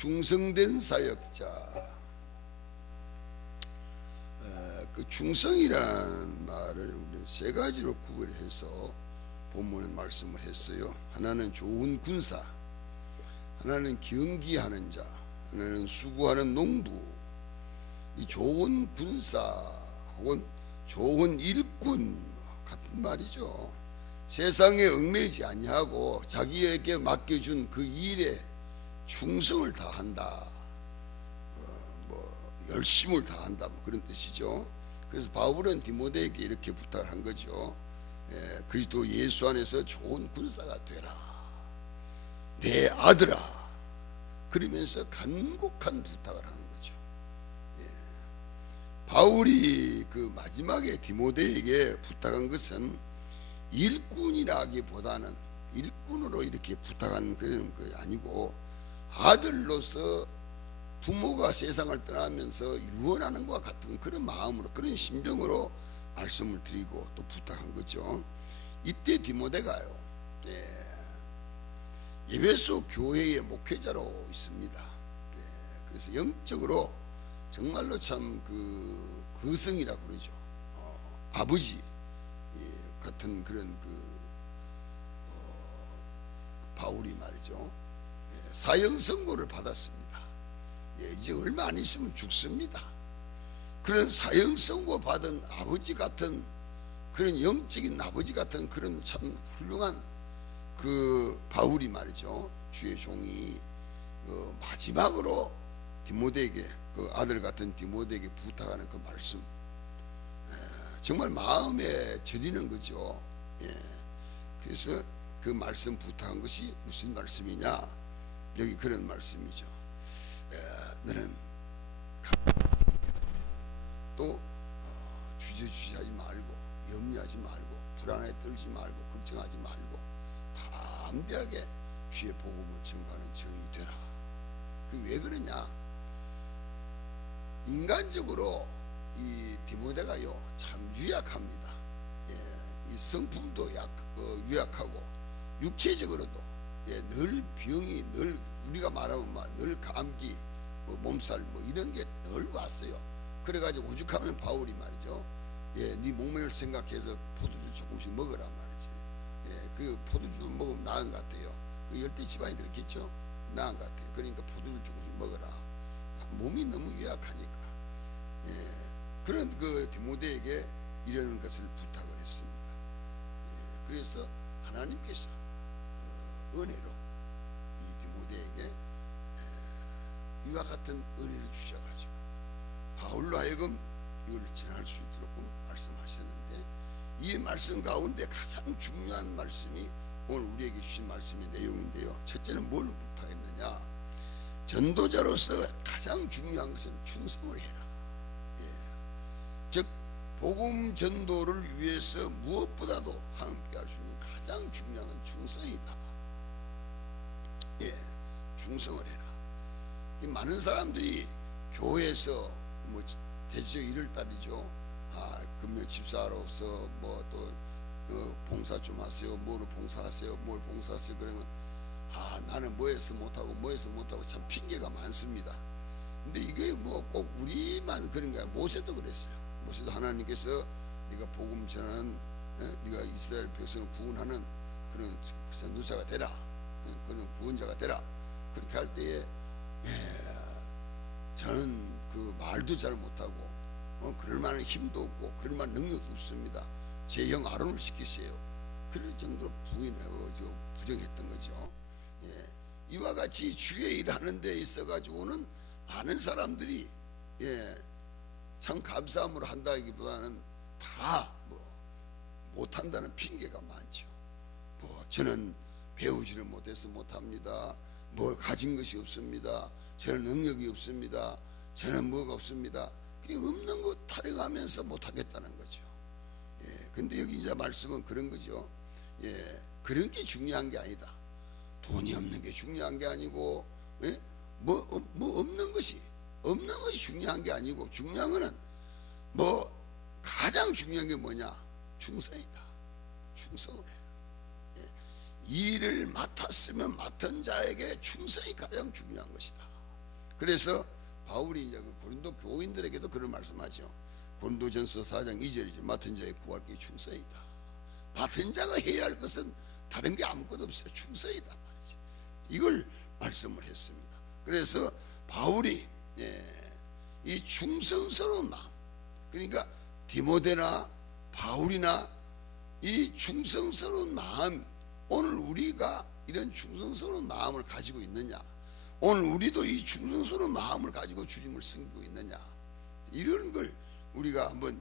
충성된 사역자. 그 충성이란 말을 우리 세 가지로 구별해서 본문에 말씀을 했어요. 하나는 좋은 군사, 하나는 경기하는 자, 하나는 수고하는 농부. 이 좋은 군사 혹은 좋은 일꾼 같은 말이죠. 세상에 얽매이지 아니하고 자기에게 맡겨준 그 일에 충성을 다한다, 열심을 다한다, 그런 뜻이죠. 그래서 바울은 디모데에게 이렇게 부탁을 한 거죠. 그리스도 예수 안에서 좋은 군사가 되라, 내 아들아. 그러면서 간곡한 부탁을 하는 거죠. 바울이 그 마지막에 디모데에게 부탁한 것은 일꾼이라기보다는, 일꾼으로 이렇게 부탁한 그런 게 아니고, 아들로서 부모가 세상을 떠나면서 유언하는 것과 같은 그런 마음으로, 그런 심정으로 말씀을 드리고 또 부탁한 거죠. 이때 디모데가요, 에베소 교회의 목회자로 있습니다. 그래서 영적으로 정말로 참 거성이라 그러죠. 아버지 같은 그런 바울이 말이죠, 사형 선고를 받았습니다. 이제 얼마 안 있으면 죽습니다. 그런 사형 선고 받은 아버지 같은, 그런 영적인 아버지 같은 그런 참 훌륭한 그 바울이 말이죠, 주의 종이 마지막으로 디모데에게, 그 아들 같은 디모데에게 부탁하는 그 말씀, 정말 마음에 저리는 거죠. 그래서 그 말씀 부탁한 것이 무슨 말씀이냐, 여기 그런 말씀이죠. 너는 또 주저주저하지 말고, 염려하지 말고, 불안에 떨지 말고, 걱정하지 말고, 담대하게 주의 복음을 전가하는 정이 되라. 그 왜 그러냐, 인간적으로 이 디모데가요 참 유약합니다. 이 성품도 유약하고, 육체적으로도 늘 병이, 늘 우리가 말하면 늘 감기, 몸살 이런 게 늘 왔어요. 그래가지고 오죽하면 바울이 말이죠, 네 목매를 생각해서 포도주 조금씩 먹으라 말이지. 그 포도주 먹으면 나은 것 같아요. 그 열대 집안이 그렇겠죠. 나은 것 같아요. 그러니까 포도주 조금씩 먹어라. 몸이 너무 유약하니까. 그런 그 디모데에게 이런 것을 부탁을 했습니다. 그래서 하나님께서 은혜로 이 디모데에게 이와 같은 은혜를 주셔가지고 바울로 하여금 이걸 전할 수 있도록 말씀하셨는데, 이 말씀 가운데 가장 중요한 말씀이 오늘 우리에게 주신 말씀의 내용인데요. 첫째는 뭘 부탁했느냐, 전도자로서 가장 중요한 것은 충성을 해라. 즉 복음 전도를 위해서 무엇보다도 함께 할 수 있는 가장 중요한 건 충성이다. 충성을 해라. 많은 사람들이 교회에서 대지역 1월달이죠, 금요 집사로서 또 봉사 좀 하세요, 뭐로 봉사하세요, 뭘 봉사하세요. 그러면 나는 뭐해서 못하고 참 핑계가 많습니다. 근데 이게 꼭 우리만 그런 거야. 모세도 그랬어요. 모세도 하나님께서 네가 복음 전하는, 네가 이스라엘 백성을 구원하는 그런 전도자가 되라, 그런 구원자가 되라, 그렇게 할 때에 저는 그 말도 잘 못하고 그럴 만한 힘도 없고 그럴 만한 능력도 없습니다. 제 형 아론을 시키세요. 그럴 정도로 부정했던 거죠. 이와 같이 주의 일 하는 데 있어 가지고는 많은 사람들이 참 감사함으로 한다기보다는 다 못한다는 핑계가 많죠. 저는 배우지를 못해서 못합니다. 가진 것이 없습니다. 저는 능력이 없습니다. 저는 뭐가 없습니다. 없는 거 타령하면서 못하겠다는 거죠. 근데 여기 이제 말씀은 그런 거죠. 그런 게 중요한 게 아니다. 돈이 없는 게 중요한 게 아니고, 없는 것이 중요한 게 아니고, 중요한 거는 가장 중요한 게 뭐냐? 충성이다. 충성을 해. 일을 맡았으면 맡은 자에게 충성이 가장 중요한 것이다. 그래서 바울이 이제 그 고린도 교인들에게도 그런 말씀하죠. 고린도전서 4장 2절이죠. 맡은 자의 구할 게 충성이다. 맡은 자가 해야 할 것은 다른 게 아무것도 없어요. 충성이다 말이죠. 이걸 말씀을 했습니다. 그래서 바울이 이 충성스러운 마음, 그러니까 디모데나 바울이나 이 충성스러운 마음, 오늘 우리가 이런 충성스러운 마음을 가지고 있느냐, 오늘 우리도 이 충성스러운 마음을 가지고 주님을 섬기고 있느냐, 이런 걸 우리가 한번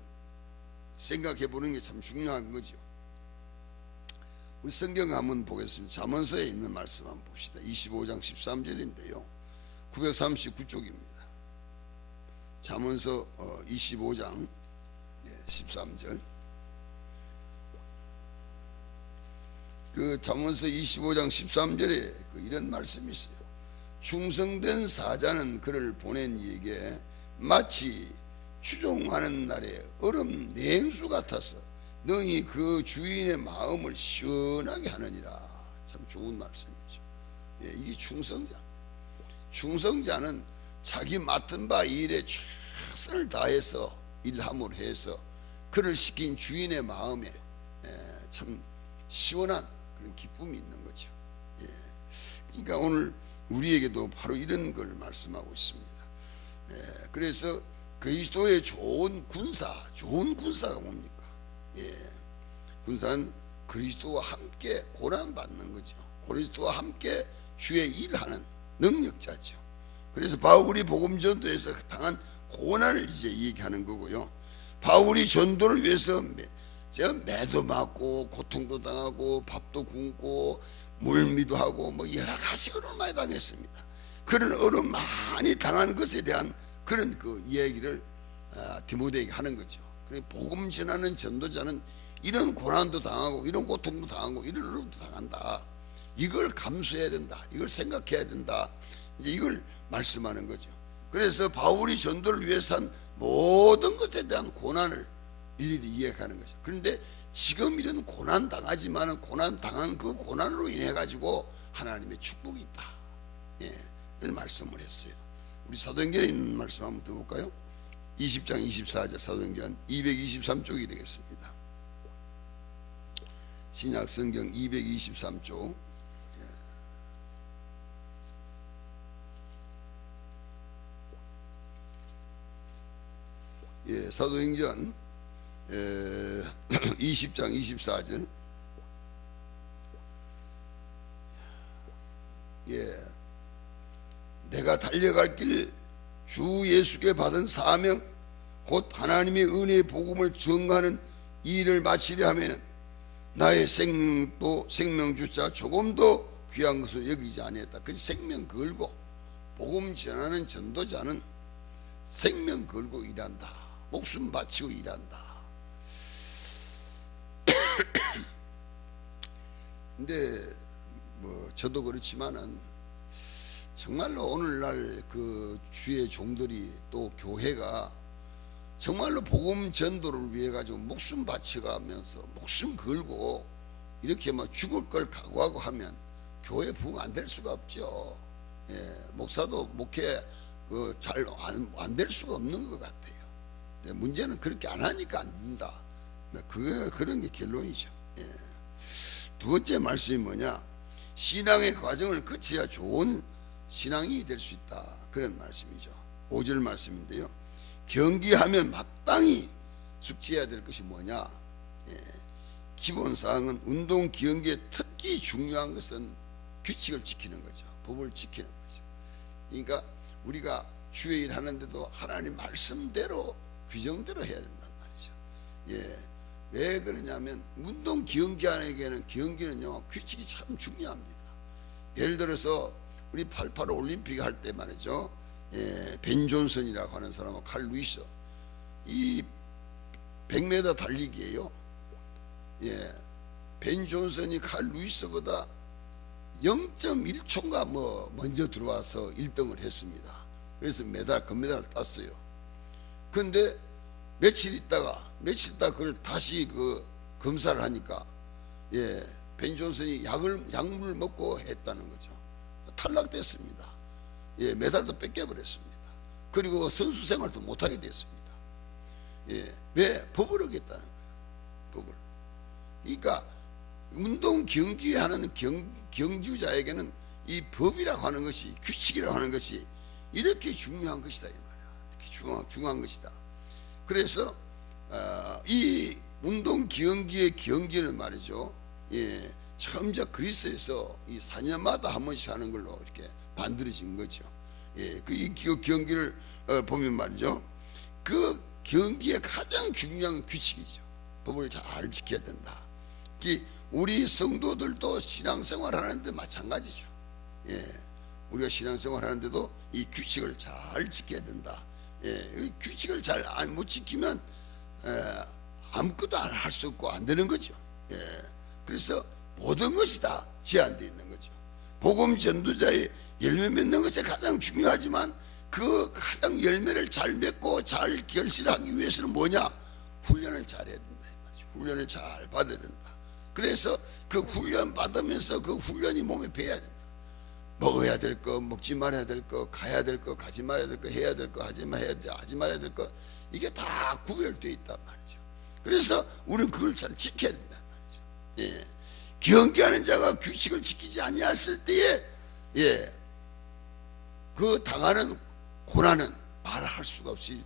생각해 보는 게 참 중요한 거죠. 우리 성경 한번 보겠습니다. 잠언서에 있는 말씀 한번 봅시다. 25장 13절인데요 939쪽입니다 잠언서 25장 13절. 그 잠언서 25장 13절에 이런 말씀이 있어요. 충성된 사자는 그를 보낸 이에게 마치 추종하는 날에 얼음 냉수 같아서 너희 그 주인의 마음을 시원하게 하느니라. 참 좋은 말씀이죠. 이게 충성자는 자기 맡은 바 일에 최선을 다해서 일함으로 해서 그를 시킨 주인의 마음에 참 시원한 그런 기쁨이 있는 거죠. 그러니까 오늘 우리에게도 바로 이런 걸 말씀하고 있습니다. 그래서 그리스도의 좋은 군사가 뭡니까? 군사는 그리스도와 함께 고난받는 거죠. 그리스도와 함께 주의 일하는 능력자죠. 그래서 바울이 복음 전도에서 당한 고난을 이제 얘기하는 거고요. 바울이 전도를 위해서 제가 매도 맞고 고통도 당하고 밥도 굶고 물미도 하고 뭐 여러 가지 어려움을 많이 당했습니다. 그런 어려움 많이 당한 것에 대한 그런 그 이야기를 디모데에게 하는 거죠. 그래서 복음 전하는 전도자는 이런 고난도 당하고 이런 고통도 당하고 이런 어려움도 당한다. 이걸 감수해야 된다. 이걸 생각해야 된다. 이걸 말씀하는 거죠. 그래서 바울이 전도를 위해서 한 모든 것에 대한 고난을 일일이 이야기하는 거죠. 그런데 지금 이런 고난 당하지만은 고난 당한 그 고난으로 인해 가지고 하나님의 축복이 있다. 이런 말씀을 했어요. 우리 사도행전에 있는 말씀 한번 들어볼까요? 20장 24절 사도행전 223쪽이 되겠습니다. 신약 성경 223쪽. 사도행전 20장 24절. 내가 달려갈 길 주 예수께 받은 사명 곧 하나님의 은혜의 복음을 전가하는 이 일을 마치려 하면은 나의 생명도 생명주자 조금도 귀한 것을 여기지 아니했다. 그 생명 걸고 복음 전하는 전도자는 생명 걸고 일한다. 목숨 바치고 일한다. 근데 뭐 저도 그렇지만은 정말로 오늘날 그 주의 종들이 또 교회가 정말로 복음 전도를 위해 가지고 목숨 바쳐가면서 목숨 걸고 이렇게 막 죽을 걸 각오하고 하면 교회 부흥 안 될 수가 없죠. 목사도 목회 잘 안 될 수가 없는 것 같아요. 문제는 그렇게 안 하니까 안 된다. 그런 게 결론이죠. 두 번째 말씀이 뭐냐? 신앙의 과정을 거쳐야 좋은 신앙이 될 수 있다. 그런 말씀이죠. 5절 말씀인데요. 경기하면 마땅히 숙지해야 될 것이 뭐냐? 기본사항은 운동 경기에 특히 중요한 것은 규칙을 지키는 거죠. 법을 지키는 거죠. 그러니까 우리가 주의 일 하는데도 하나님 말씀대로 규정대로 해야 된단 말이죠. 왜 그러냐면 운동 경기에게는 경기는요 규칙이 참 중요합니다. 예를 들어서 우리 88 올림픽 할 때 말이죠. 벤 존슨이라고 하는 사람하고 칼 루이스 이 100m 달리기예요. 벤 존슨이 칼 루이스보다 0.1초가 뭐 먼저 들어와서 1등을 했습니다. 그래서 금메달을 땄어요. 그런데 며칠 있다가 그걸 다시 검사를 하니까 벤 존슨이 약물 먹고 했다는 거죠. 탈락됐습니다. 메달도 뺏겨버렸습니다. 그리고 선수 생활도 못하게 됐습니다. 왜? 법을 어겼다는 거예요. 법을. 그러니까 운동 경기하는 경주자에게는 이 법이라고 하는 것이, 규칙이라고 하는 것이 이렇게 중요한 것이다 이 말이야. 이렇게 중요한 것이다. 그래서 이 운동 경기의 경기는 말이죠. 처음자 그리스에서 이 4년마다 한 번씩 하는 걸로 이렇게 만들어진 거죠. 그 경기를 보면 말이죠. 그 경기의 가장 중요한 규칙이죠. 법을 잘 지켜야 된다. 우리 성도들도 신앙생활 하는데 마찬가지죠. 우리가 신앙생활 하는데도 이 규칙을 잘 지켜야 된다. 이 규칙을 잘 못 지키면 아무것도 할 수 없고 안 되는 거죠. 그래서 모든 것이 다 제한되어 있는 거죠. 복음 전도자의 열매 맺는 것이 가장 중요하지만 그 가장 열매를 잘 맺고 잘 결실하기 위해서는 뭐냐? 훈련을 잘해야 된다. 훈련을 잘 받아야 된다. 그래서 그 훈련 받으면서 그 훈련이 몸에 배야 된다. 먹어야 될 거, 먹지 말아야 될 거, 가야 될 거, 가지 말아야 될 거, 해야 될 거, 하지 말아야 될 거, 이게 다 구별되어 있단 말이죠. 그래서 우리는 그걸 잘 지켜야 된단 말이죠. 경계하는 자가 규칙을 지키지 아니했을 때에 그 당하는 고난은 말할 수가 없이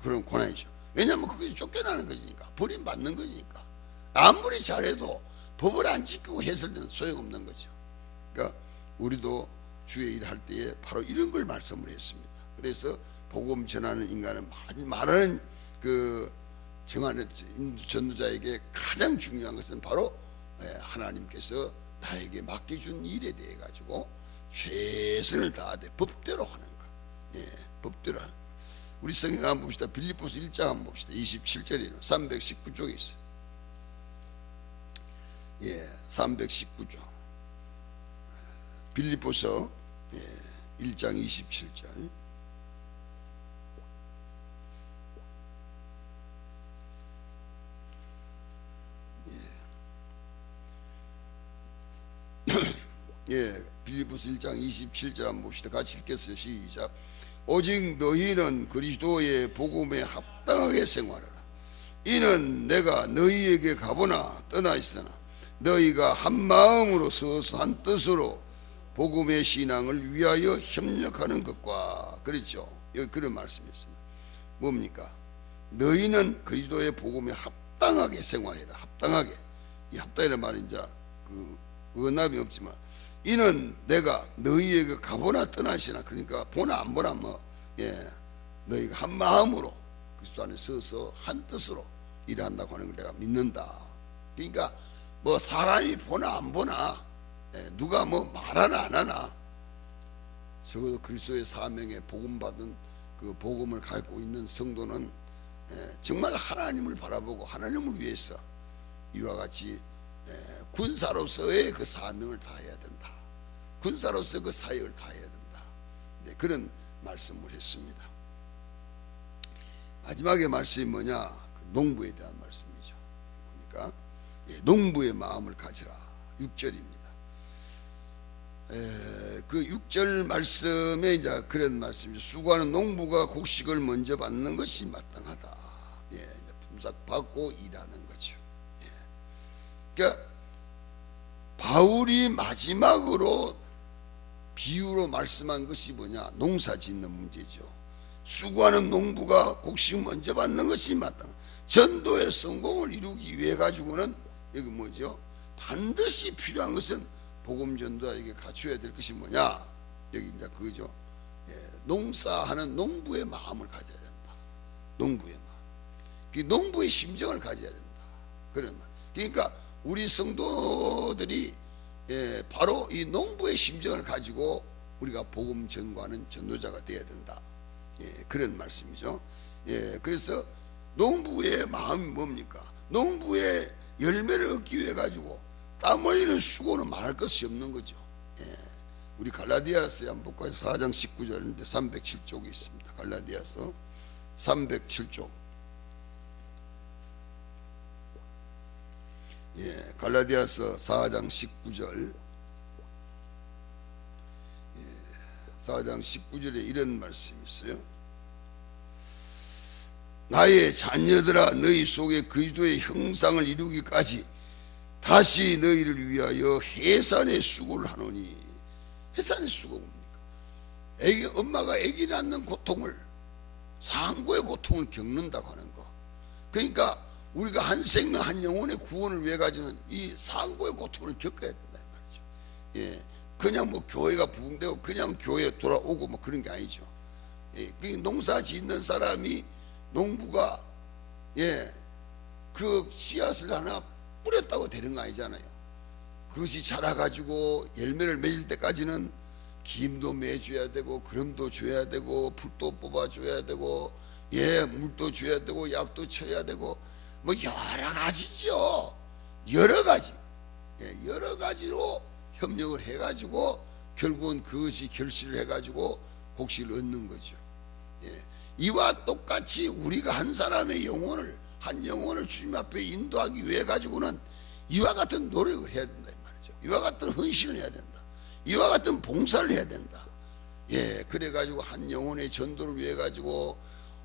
그런 고난이죠. 왜냐하면 그것이 쫓겨나는 것이니까, 버림받는 것이니까. 아무리 잘해도 법을 안 지키고 했을 때는 소용없는 거죠. 그러니까 우리도 주의 일할 때에 바로 이런 걸 말씀을 했습니다. 그래서 복음 전하는 인간은 많이 말하는 그 정하는 전도자에게 가장 중요한 것은 바로 하나님께서 나에게 맡겨준 일에 대해 가지고 최선을 다하되 법대로 하는 것. 법대로 하는 것. 우리 성경 한번 봅시다. 빌립보서 1장 한번 봅시다. 27절이에요. 319쪽에 있어요. 319쪽. 빌립보서 1장 27절. 빌립보서 1장 27절 한번 봅시다. 같이 읽겠어요. 시작. 오직 너희는 그리스도의 복음에 합당하게 생활하라. 이는 내가 너희에게 가보나 떠나 있으나 너희가 한 마음으로 서서 한 뜻으로 복음의 신앙을 위하여 협력하는 것과, 그렇죠. 여기 그런 말씀이었습니다. 뭡니까? 너희는 그리스도의 복음에 합당하게 생활해라. 합당하게. 이 합당이라는 말은 이제 그 언합이 없지만, 이는 내가 너희에게 가보나 떠나시나, 그러니까 보나 안 보나 너희가 한 마음으로 그리스도 안에 서서 한 뜻으로 일한다고 하는 걸 내가 믿는다. 그러니까 뭐 사람이 보나 안 보나, 누가 뭐 말하나 안 하나, 적어도 그리스도의 사명에 복음 받은 그 복음을 갖고 있는 성도는 정말 하나님을 바라보고 하나님을 위해서 이와 같이 군사로서의 그 사명을 다해야 된다. 군사로서 그 사역을 다해야 된다. 그런 말씀을 했습니다. 마지막에 말씀이 뭐냐? 그 농부에 대한 말씀이죠. 보니까 농부의 마음을 가지라. 6절입니다. 그 6절 말씀에 이제 그런 말씀이죠. 수고하는 농부가 곡식을 먼저 받는 것이 마땅하다. 품삯 받고 일하는 거죠. 그러니까 바울이 마지막으로 비유로 말씀한 것이 뭐냐? 농사 짓는 문제죠. 수고하는 농부가 곡식 먼저 받는 것이 마땅하다. 전도의 성공을 이루기 위해 가지고는 여기 뭐죠? 반드시 필요한 것은 복음 전도자에게 갖춰야 될 것이 뭐냐? 여기 이제 그거죠. 농사하는 농부의 마음을 가져야 된다. 농부의 마음. 그 농부의 심정을 가져야 된다. 그런 말. 그러니까 우리 성도들이 바로 이 농부의 심정을 가지고 우리가 복음 전과하는 전도자가 되어야 된다. 그런 말씀이죠. 그래서 농부의 마음이 뭡니까? 농부의 열매를 얻기 위해 가지고 땀 흘리는 수고는 말할 것이 없는 거죠. 우리 갈라디아서 한번 볼까요? 4장 19절인데 307쪽이 있습니다. 갈라디아서 307쪽. 갈라디아서 4장 19절. 4장 19절에 이런 말씀이 있어요. 나의 자녀들아, 너희 속에 그리스도의 형상을 이루기까지 다시 너희를 위하여 해산의 수고를 하노니. 해산의 수고가 뭡니까? 엄마가 아기 낳는 고통을, 상고의 고통을 겪는다고 하는 거. 그러니까 우리가 한 생명 한 영혼의 구원을 위해 가지는 이 상고의 고통을 겪어야 된다 말이죠. 예, 그냥 뭐 교회가 부흥되고 그냥 교회에 돌아오고 뭐 그런 게 아니죠. 예, 그 농사 짓는 사람이, 농부가 그 씨앗을 하나 뿌렸다고 되는 거 아니잖아요. 그것이 자라가지고 열매를 맺을 때까지는 김도 매줘야 되고 기름도 줘야 되고 풀도 뽑아줘야 되고 물도 줘야 되고 약도 쳐야 되고 뭐 여러 가지죠. 여러 가지, 여러 가지로 협력을 해가지고 결국은 그것이 결실을 해가지고 곡식을 얻는 거죠. 이와 똑같이 우리가 한 사람의 영혼을, 한 영혼을 주님 앞에 인도하기 위해 가지고는 이와 같은 노력을 해야 된다 이 말이죠. 이와 같은 헌신을 해야 된다. 이와 같은 봉사를 해야 된다. 그래 가지고 한 영혼의 전도를 위해 가지고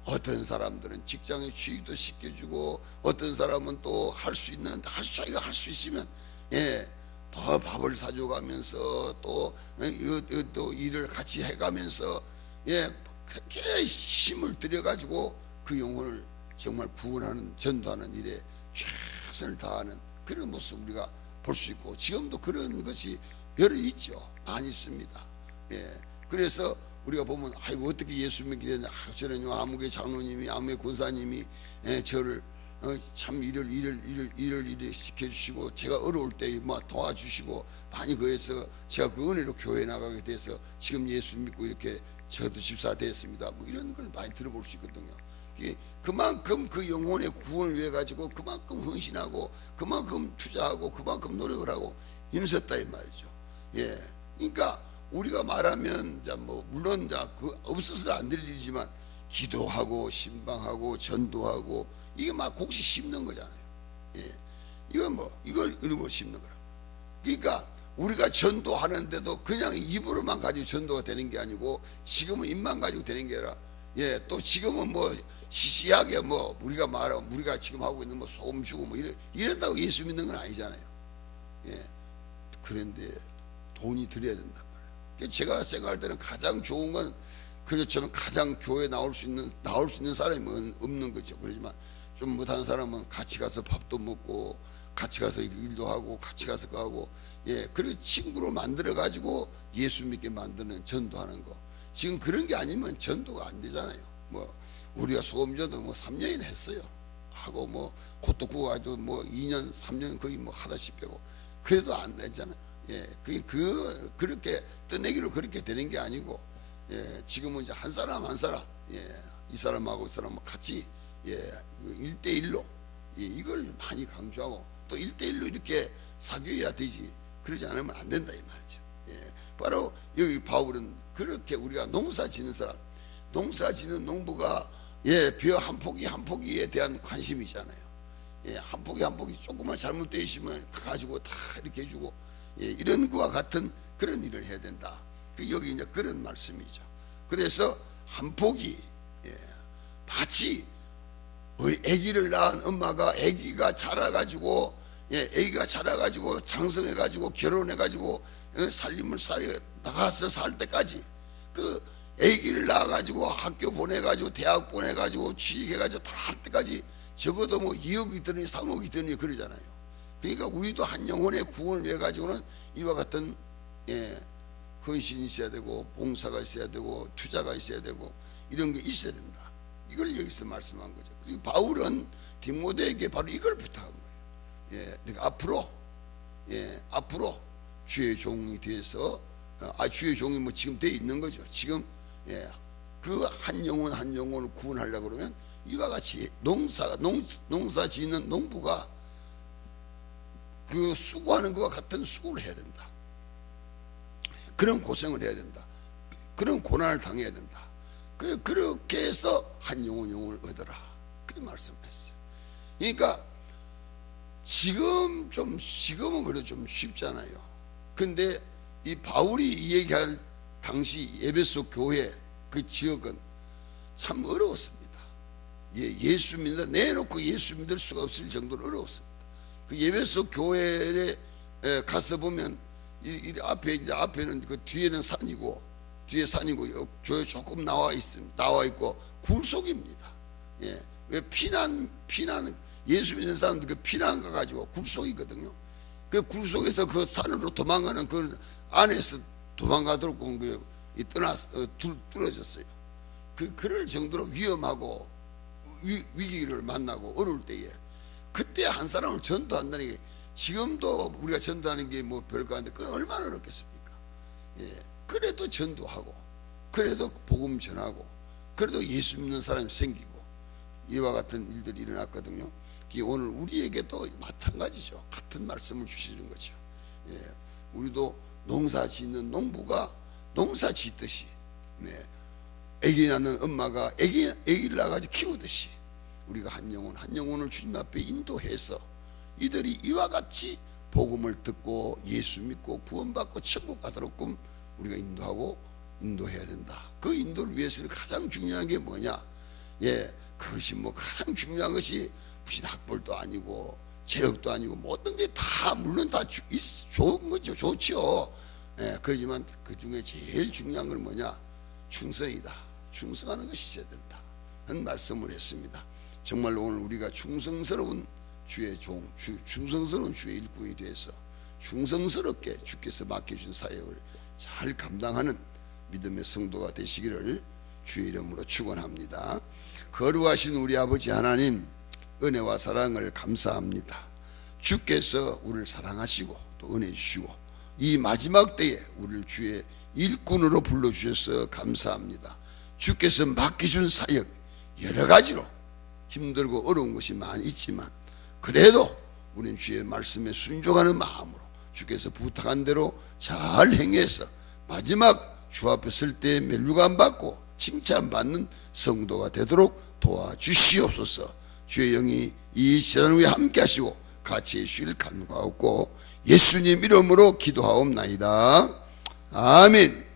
어떤 사람들은 직장에 취직도 시켜주고, 어떤 사람은 또 할 수 있는, 자기가 할 수 있으면 밥을 사줘가면서 또 일을 같이 해가면서 그렇게 힘을 들여가지고 그 영혼을 정말 구원하는, 전도하는 일에 최선을 다하는 그런 모습 우리가 볼 수 있고, 지금도 그런 것이 여러 있죠. 많이 있습니다. 그래서 우리가 보면 아이고 어떻게 예수 믿게 되냐, 저는 아무개 장로님이, 아무개 권사님이 저를 참 일을 시켜주시고, 제가 어려울 때 뭐 도와주시고 많이 그래서 제가 그 은혜로 교회에 나가게 돼서 지금 예수 믿고 이렇게 저도 집사 됐습니다. 뭐 이런 걸 많이 들어볼 수 있거든요. 그만큼 그 영혼의 구원을 위해 가지고 그만큼 헌신하고 그만큼 투자하고 그만큼 노력을 하고 힘썼다 이 말이죠. 그러니까 우리가 말하면 뭐 물론 그 없어서는 안 될 일이지만 기도하고 신방하고 전도하고 이게 막 곡식 심는 거잖아요. 이건 뭐 이걸 이루고 심는 거라. 그러니까 우리가 전도하는데도 그냥 입으로만 가지고 전도가 되는 게 아니고, 지금은 입만 가지고 되는 게 아니라 또 지금은 뭐 시시하게 뭐 우리가 말하면 우리가 지금 하고 있는 뭐 소금 주고 뭐 이런다고 예수 믿는 건 아니잖아요. 그런데 돈이 들여야 된단 말이에요. 제가 생각할 때는 가장 좋은 건, 그렇지만 가장 교회에 나올 수 있는 사람이 없는 거죠. 그렇지만 좀 못하는 사람은 같이 가서 밥도 먹고 같이 가서 일도 하고 같이 가서 그거 하고, 그리고 친구로 만들어 가지고 예수 믿게 만드는, 전도하는 거. 지금 그런 게 아니면 전도가 안 되잖아요. 뭐 우리가 소금전도 뭐 3년이나 했어요. 하고 뭐 그것도 구워가지고 뭐 2년 3년 거의 뭐 하다시피 하고 그래도 안 되잖아요. 그렇게 떠내기로 그렇게 되는 게 아니고, 지금은 이제 한 사람 한 사람, 이 사람하고 이 사람하고 같이 1대1로 이걸 많이 강조하고, 또 1대1로 이렇게 사귀어야 되지, 그러지 않으면 안 된다 이 말이죠. 바로 여기 바울은 그렇게 우리가 농사 짓는 사람, 농사 짓는 농부가 벼 한 포기 한 포기에 대한 관심이잖아요. 한 포기 한 포기 조금만 잘못되어 있으면 가지고 다 이렇게 해주고, 이런 것과 같은 그런 일을 해야 된다. 여기 이제 그런 말씀이죠. 그래서 한 포기, 마치 아기를 낳은 엄마가 아기가 자라가지고 장성해가지고 결혼해가지고 살림을 나가서 살 때까지, 그 아기를 낳아가지고 학교 보내가지고 대학 보내가지고 취직해가지고 다 할 때까지 적어도 뭐 2억이 드니 3억이 드니 그러잖아요. 그러니까 우리도 한 영혼의 구원을 위해 가지고는 이와 같은 헌신이 있어야 되고 봉사가 있어야 되고 투자가 있어야 되고 이런 게 있어야 된다. 이걸 여기서 말씀한 거죠. 그리고 바울은 디모데에게 바로 이걸 부탁한 거예요. 내가 앞으로 주의 종이 돼서, 주의 종이 뭐 지금 돼 있는 거죠. 지금 그 한 영혼 한 영혼을 구원하려고 그러면 이와 같이 농사 짓는 농부가 그 수고하는 것과 같은 수고를 해야 된다. 그런 고생을 해야 된다. 그런 고난을 당해야 된다. 그렇게 해서 한 영혼을 얻어라. 그렇게 말씀했어요. 그러니까 지금은 그래도 좀 쉽잖아요. 근데 이 바울이 이 얘기할 당시 에베소 교회 그 지역은 참 어려웠습니다. 예수 믿는다 내놓고 예수 믿을 수가 없을 정도로 어려웠습니다. 그 에베소 교회에 가서 보면 이 앞에는 그 뒤에는 산이고 뒤에 산이고 교회 조금 나와 있고 굴속입니다. 왜 피난 예수 믿는 사람들 그 피난 가가지고 굴속이거든요. 그 굴속에서 그 산으로 도망가는 그 안에서 도망가도록 뚫어졌어요. 그럴 정도로 위험하고 위기를 만나고 어려울 때에 그때 한 사람을 전도한다는 게 지금도 우리가 전도하는 게 뭐 별거 아닌데 그건 얼마나 어렵겠습니까? 그래도 전도하고 그래도 복음 전하고 그래도 예수 믿는 사람이 생기고 이와 같은 일들이 일어났거든요. 오늘 우리에게도 마찬가지죠. 같은 말씀을 주시는 거죠. 우리도 농사 짓는 농부가 농사 짓듯이 애기 낳는 엄마가 애기를 낳아가지고 키우듯이 우리가 한 영혼을 주님 앞에 인도해서 이들이 이와 같이 복음을 듣고 예수 믿고 구원받고 천국 가도록끔 우리가 인도해야 된다. 그 인도를 위해서는 가장 중요한 게 뭐냐? 그것이 뭐 가장 중요한 것이 무슨 학벌도 아니고 재력도 아니고 모든 게 다 물론 다 좋은 거죠. 좋죠. 그렇지만 그 중에 제일 중요한 건 뭐냐? 충성이다. 충성하는 것이 있어야 된다 하는 말씀을 했습니다. 정말로 오늘 우리가 충성스러운 주의 종, 충성스러운 주의 일꾼이 돼서 충성스럽게 주께서 맡겨준 사역을 잘 감당하는 믿음의 성도가 되시기를 주의 이름으로 축원합니다. 거룩하신 우리 아버지 하나님, 은혜와 사랑을 감사합니다. 주께서 우리를 사랑하시고 또 은혜 주시고 이 마지막 때에 우리를 주의 일꾼으로 불러주셔서 감사합니다. 주께서 맡겨준 사역 여러 가지로 힘들고 어려운 것이 많이 있지만 그래도 우리는 주의 말씀에 순종하는 마음으로 주께서 부탁한 대로 잘 행해서 마지막 주 앞에 설 때 멸류관 받고 칭찬받는 성도가 되도록 도와주시옵소서. 주의 영이 이 시간 위에 함께 하시고 같이 해주시길 간구하옵고 예수님 이름으로 기도하옵나이다. 아멘.